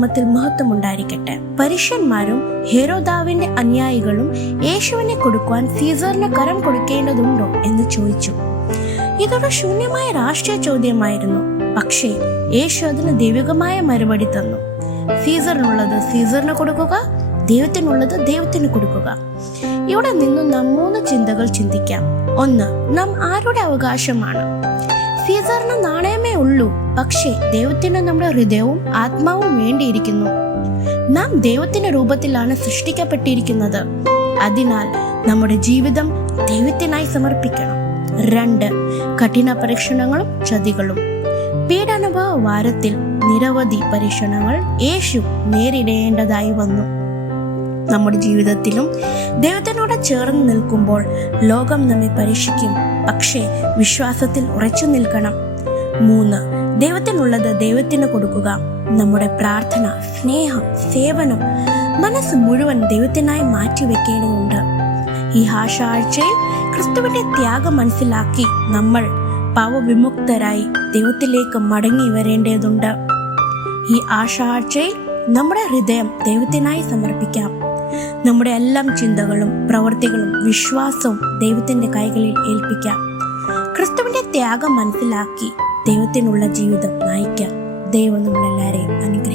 നാമത്തിൽ മഹത്വമുണ്ടായിരിക്കട്ടെ. പരീശന്മാരും ഹെരോദാവിന്റെ അനുയായികളും യേശുവിനെ കൊടുക്കുവാൻ സീസറിന് കരം കൊടുക്കേണ്ടതുണ്ടോ എന്ന് ചോദിച്ചു. ഇതൊരു ശൂന്യമായ രാഷ്ട്രീയ ചോദ്യമായിരുന്നു. പക്ഷേ യേശു അതിന് ദൈവികമായ മറുപടി തന്നു. സീസറിനുള്ളത് സീസറിന് കൊടുക്കുക, ദൈവത്തിനുള്ളത് ദൈവത്തിന് കൊടുക്കുക. ഇവിടെ നിന്നും നാം 3 ചിന്തകൾ ചിന്തിക്കാം. 1. നാം ആരുടെ അവകാശമാണ്? സീസറിന് നാണയമേ ഉള്ളൂ, പക്ഷേ ദൈവത്തിന് നമ്മുടെ ഹൃദയവും ആത്മാവും വേണ്ടിയിരിക്കുന്നു. നാം ദൈവത്തിന്റെ രൂപത്തിലാണ് സൃഷ്ടിക്കപ്പെട്ടിരിക്കുന്നത്. അതിനാൽ നമ്മുടെ ജീവിതം ദൈവത്തിനായി സമർപ്പിക്കണം. 2. കഠിന പരീക്ഷണങ്ങളും ചതികളും. പീഡാനുഭവ വാരത്തിൽ നിരവധി പരീക്ഷണങ്ങൾ യേശു നേരിടേണ്ടതായി വന്നു. നമ്മുടെ ജീവിതത്തിലും ദൈവത്തിനോട് ചേർന്ന് നിൽക്കുമ്പോൾ ലോകം നമ്മെ പരീക്ഷിക്കും. പക്ഷേ വിശ്വാസത്തിൽ ഉറച്ചു നിൽക്കണം. 3. ദൈവത്തിനുള്ളത് ദൈവത്തിന് കൊടുക്കുക. നമ്മുടെ പ്രാർത്ഥന, സ്നേഹം, സേവനം, മനസ്സ് മുഴുവൻ ദൈവത്തിനായി മാറ്റിവെക്കേണ്ടതുണ്ട്. ഈ ആഴ്ചയിൽ ക്രിസ്തുവിന്റെ ത്യാഗം മനസ്സിലാക്കി നമ്മൾ പാവവിമുക്തരായി ദൈവത്തിലേക്ക് മടങ്ങി വരേണ്ടതുണ്ട്. ഈ ആഴ്ചയിൽ നമ്മുടെ ഹൃദയം ദൈവത്തിനായി സമർപ്പിക്കാം. നമ്മുടെ എല്ലാം ചിന്തകളും പ്രവൃത്തികളും വിശ്വാസവും ദൈവത്തിന്റെ കൈകളിൽ ഏൽപ്പിക്കാം. ക്രിസ്തുവിന്റെ ത്യാഗം മനസ്സിലാക്കി ദൈവത്തിനുള്ള ജീവിതം നയിക്കാം. ദൈവം നമ്മളെല്ലാവരെയും അനുഗ്രഹിക്കട്ടെ.